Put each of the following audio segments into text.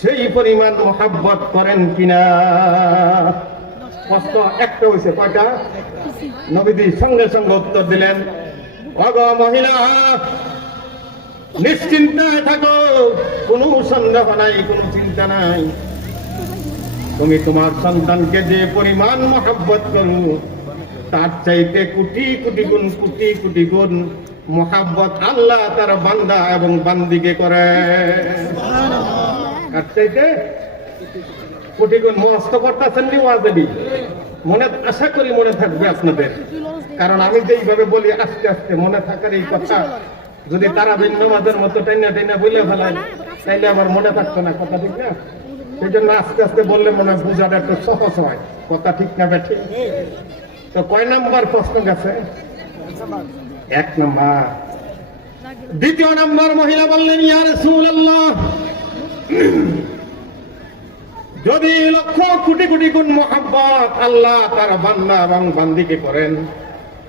সেই পরিমাণ মহাব্বত করেন কিনা? কষ্ট একটা হয়েছে কয়টা? নবীজি সঙ্গে সঙ্গে উত্তর দিলেন, অগ মহিলা, নিশ্চিন্তায় থাকো, কোনো সন্দেহ নাই, কোনো চিন্তা নাই। তুমি তোমার সন্তানকে যে পরিমাণ মহাব্বত করো, তার চাইতে কোটি কোটি গুণ, কোটি কোটি গুণ মহাব্বত আল্লাহ তার বান্দা এবং বান্দিকে করে তার চাইতে কোটি গুণ মস্ত নি মনে আশা করি মনে থাকবে আপনাদের। কারণ আমি যেইভাবে বলি, আস্তে আস্তে মনে থাকার এই কথা, যদি তারা ভিন্ন মাঝের মতো টাইনা টাইনা বলে ফেলায় তাইলে আমার মনে থাকতো না, কথা ঠিক না? সেই জন্য আস্তে আস্তে বললে মনে হয় বোঝাটা একটু সহজ হয়, কথা ঠিক না ঠিক তো কয় নাম্বার প্রশ্ন গেছে? এক নাম্বার। দ্বিতীয় নাম্বার মহিলা বললেন, ইয়া রাসূলুল্লাহ যদি লক্ষ কোটি কোটি গুণ মহাব্বত আল্লাহ তার বান্দা এবং বান্দিকে করেন,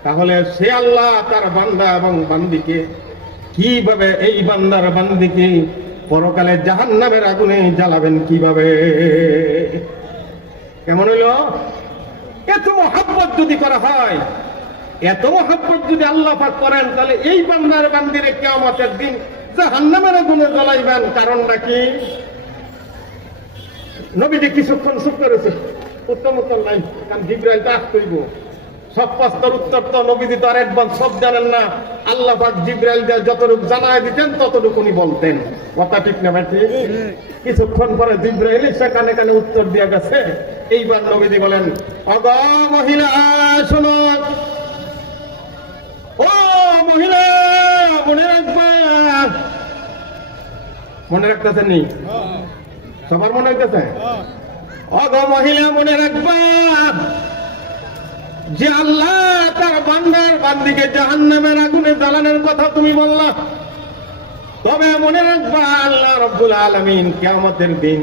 তাহলে সে আল্লাহ তার বান্দা এবং বান্দিকে কীভাবে এই বান্দার বান্দিকে পরকালে জাহান নামের আগুনে জ্বালাবেন কীভাবে? কেমন হইল? এত মহাব্বত যদি করা হয়, এত মহাব্বত যদি আল্লাহ করেন, তাহলে এই বান্দার বান্দিরে কেমতের দিন জাহান নামের আগুনে জ্বালাইবেন কারণ নাকি নবীজি কিছুক্ষণ চুপ করেছে উত্তম উত্তর নাই। কারণ জিব্রাইল তো আস করিব সব প্রশ্নের উত্তর তো নবীজি তো আর অ্যাডভান্স সব জানেন না। আল্লাহ পাক জিব্রাইল দিয়ে যতটুকু জানায় দিতেন, ততটুকু উনি বলতেন। কথা ঠিক না ভাই কিছুক্ষণ পরে জিব্রাইল সে কানে কানে উত্তর দিয়ে গেছে। এইবার নবীজি বলেন, অগ মহিলা, শোনো মনে রাখতেছেন নি? সবার মনে হইতেছে? অগ মহিলা, মনে রাখবা। যে আল্লাহ তার বান্দার বান্দিকে জাহান নামের আগুনে জ্বালানোর কথা তুমি বললা। তবে মনে রাখবা, আল্লাহ রব্বুল আলমিন কেমতের দিন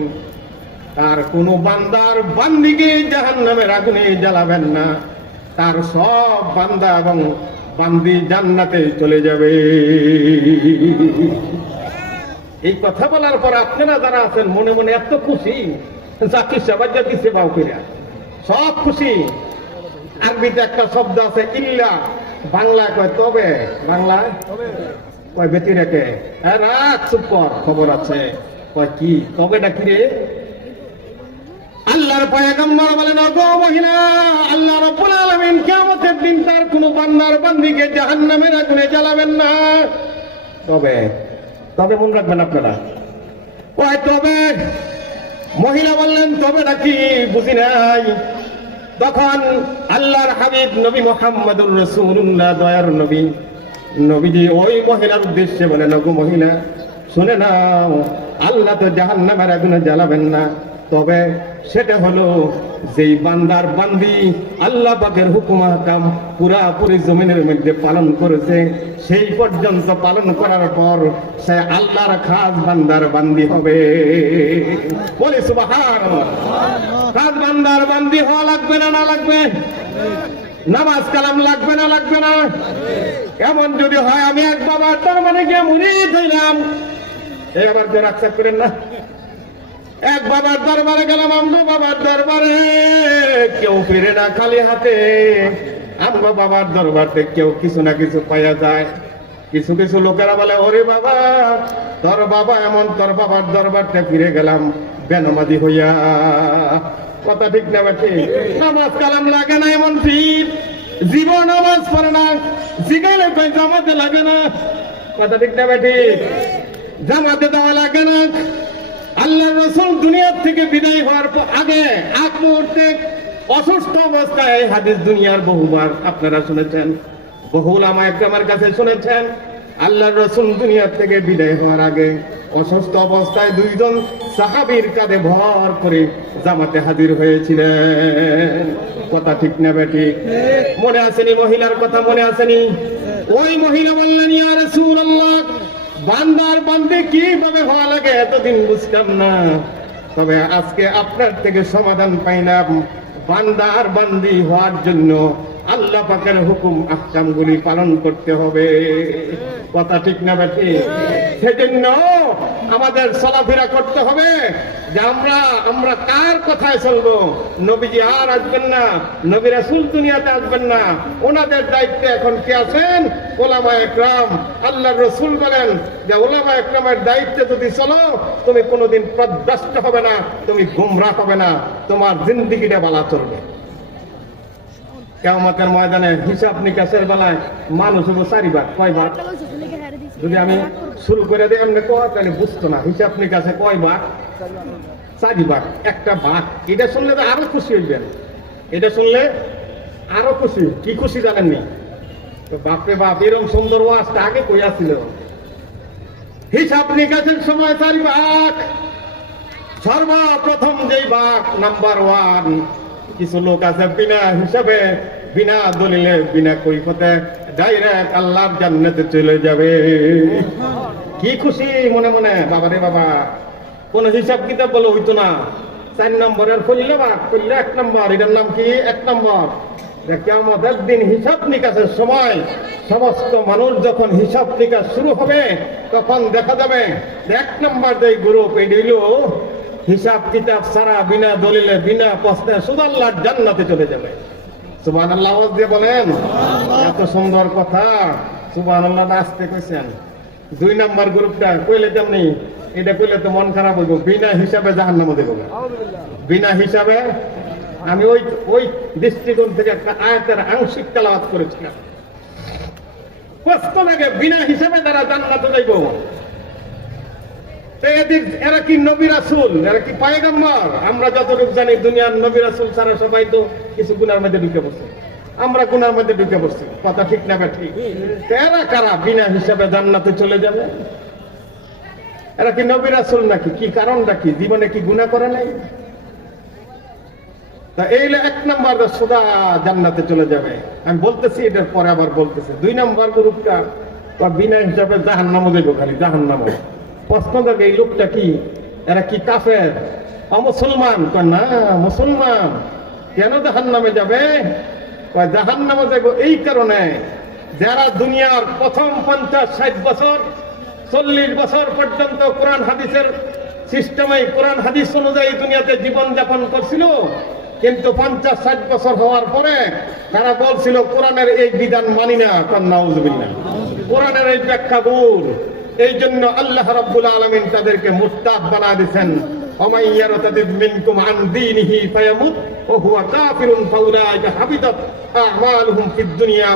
তার কোন বান্দার বান্দিকে জাহান নামের আগুনে জ্বালাবেন না। তার সব বান্দা এবং বান্দি জান্নাতে চলে যাবে। এই কথা বলার পর আপনারা যারা আছেন, মনে মনে এত খুশি জাকি সেবা জাতি সেবাও করিয়া। সব খুশি। আরবিতে একটা শব্দ আছে, ইল্লা। বাংলায় কয়, তবে। বাংলায় কয় বেতি রেখে। রাখ চুপ কর, খবর আছে। কয়, কি? তবে ডাকি রে? আল্লাহর পয়গম্বর বলেন গো মহিলা, আল্লাহ রাব্বুল আলামিন কিয়ামতের দিন তার কোন বান্দার বান্দিকে জাহান্নামের আগুনে জ্বালাবেন না। তবে তবে মনে রাখবেন আপনারা। তবে, মহিলা বললেন, তবে নাকি বুঝি নাই। তখন আল্লাহর হাবিব নবী মোহাম্মদুর রসুল্লাহ দয়ার নবী, নবীজি ওই মহিলার উদ্দেশ্যে বলেন, ওগো মহিলা, শুনে নাও, আল্লাহ তো জাহান্নামের আগুনে জ্বালাবেন না। তবে সেটা হলো যেই বান্দার বান্দি আল্লাহ পাকের হুকুম হাকাম পুরাপুরি জমিনের মধ্যে পালন করেছে, সেই পর্যন্ত পালন করার পর সে আল্লাহর খাস বান্দার বান্দি হবে। বলে সুবাহান খাস বান্দার বান্দি হওয়া লাগবে না না লাগবে? নামাজ কালাম লাগবে না লাগবে না? এমন যদি হয়, আমি এক বাবার তার মানে গিয়ে মুড়ি ধইলাম এই আবার যে রাখসা করেন না। এক বাবার দরবারে গেলাম আমগো বাবার দরবারে। কেউ ফিরে না খালি হাতে। আমগো বাবার দরবারতে কেউ কিছু না কিছু পাওয়া যায়। কিছু কিছু লোকেরা বলে, ওরে বাবা, তোর বাবা এমন, তোর বাবার দরবারতে ফিরে গেলাম বেনমাদি হইয়া। কথা ঠিক না বাকি নামাজ কালাম লাগে না এমন ফির জীবন নামাজ পড়ে না। জিগালে কই জামাতে লাগে না। কথা ঠিক না বাকি জামাতে দেওয়া লাগে না। রসুল দুনিয়ার থেকে বিদায় হওয়ার আগে, আগ মুহূর্তে অসুস্থ অবস্থায় এই হাদিস দুনিয়ার বহুবার আপনারা শুনেছেন বহুল আমার কাছে শুনেছেন আল্লাহ রসুল দুনিয়া থেকে বিদায় হওয়ার আগে অসুস্থ অবস্থায় দুইজন সাহাবীর কাঁধে ভর করে জামাতে হাজির হয়েছিলেন। কথা ঠিক না বেটি মনে আসেনি মহিলার কথা, মনে আসেনি? ওই মহিলা বললেন, ইয়া রাসূলুল্লাহ বান্দার বান্দে কীভাবে হওয়া লাগে এতদিন বুঝতাম না। তবে আজকে আপনার থেকে সমাধান পাইলাম। বান্দার বান্দি হওয়ার জন্য আল্লাহ পাকের হুকুম আহকামগুলি পালন করতে হবে। কথা ঠিক না বেটি সেজন্য আমাদের চলাফেরা করতে হবে যে আমরা আমরা কার কথায় চলবো? নবীজি আর আসবেন না, নবী রাসূল দুনিয়াতে আসবেন না। ওনাদের দায়িত্বে এখন কে আছেন? ওলামা একরাম। আল্লাহ রসুল বলেন যে ওলামা একরামের দায়িত্বে যদি চলো, তুমি কোনোদিন প্রদ্রষ্ট হবে না, তুমি গুমরা হবে না, তোমার জিন্দিগিটা বালা চলবে। কেমতের ময়দানে হিসাব নিকাশের বেলায় মানুষ হব চারিবার কয়বার যদি আমি শুরু করে দিই, এমনি কয়, তাহলে বুঝতো না। হিসাব নিকাশে কয় ভাগ? চারি ভাগ, একটা ভাগ। এটা শুনলে তো আরও খুশি হইবেন। এটা শুনলে আরও খুশি কি খুশি জানেননি তো বাপরে বাপ, এরম সুন্দর ওয়াজটা আগে কইয়া ছিল হিসাব নিকাশের সময় চারি ভাগ। সর্বপ্রথম যেই ভাগ, নাম্বার ওয়ান। কিছু লোক আছে বিনা হিসাবে, বিনা দলিলে, বিনা কৈফতে ডাইরেক্ট আল্লাহর জান্নাতে চলে যাবে। কি খুশি মনে মনে, বাবা রে বাবা। কোন হিসাব কিতাব বলে হইতো না। চার নম্বরের করলে বা করলে এক নম্বর, এটার নাম কি? এক নম্বর। কেমন একদিন হিসাব নিকাশের সময় সমস্ত মানুষ যখন হিসাব নিকাশ শুরু হবে, তখন দেখা যাবে এক নম্বর যে গ্রুপ এটি হইল হিসাব কিতাব সারা বিনা দলিলে বিনা প্রশ্নে আল্লাহর জান্নাতে চলে যাবে। সুবান আল্লাহ দিয়ে বলেন এত সুন্দর কথা। সুবান আল্লাহ আসতে কইছেন। দুই নাম্বার গ্রুপটা কইলে তেমনি এটা কইলে তো মন খারাপ হইব। বিনা হিসাবে জাহান নামে দেবো বিনা হিসাবে আমি ওই ওই দৃষ্টিকোণ থেকে একটা আয়াতের আংশিক তেলাওয়াত করেছিলাম। কষ্ট লাগে বিনা হিসাবে তারা জান্নাতে যাইব। এদের এরা কি নবী রাসূল? এরা কি পায়গাম্বর? আমরা জানি দুনিয়ার নবী রাসূল ছাড়া সবাই তো কিছু গুনার মধ্যে ঢুকে আমরা গুনার মধ্যে ঢুকে কথা ঠিক না ঠিক? এরা কারা? বিনা হিসাবে জান্নাতে চলে যাবে? এরা কি নবী রাসূল নাকি? কি কারণটা কি? জীবনে কি গুনাহ করে নাই? তা এই এক নম্বর সোজা জান্নাতে চলে যাবে। আমি বলতেছি, এটার পরে আবার বলতেছি। দুই নম্বর গ্রুপটা বিনা হিসাবে জাহান নামও দেবো খালি জাহান নামও প্রশ্ন থাকে এই লোকটা কি? এরা কি কাফের? অমুসলমান না, মুসলমান। কেন জাহান নামে যাবে? জাহান নামে যাব এই কারণে। যারা দুনিয়ার প্রথম পঞ্চাশ ষাট বছর, চল্লিশ বছর পর্যন্ত কোরআন হাদিসের সিস্টেমে কোরআন হাদিস অনুযায়ী দুনিয়াতে জীবন যাপন করছিল, কিন্তু পঞ্চাশ ষাট বছর হওয়ার পরে তারা বলছিল, কোরআনের এই বিধান মানি না। কন্যাউজবিল্লা কোরআনের এই ব্যাখ্যা ভুল এই জন্য আল্লাহ রব্বুল আলমিন তাদেরকে মুস্তাদ বানা দিচ্ছেন কাফিরুন ফাউলাইকা হাবিতাত আমালুহুম ফিদ দুনিয়া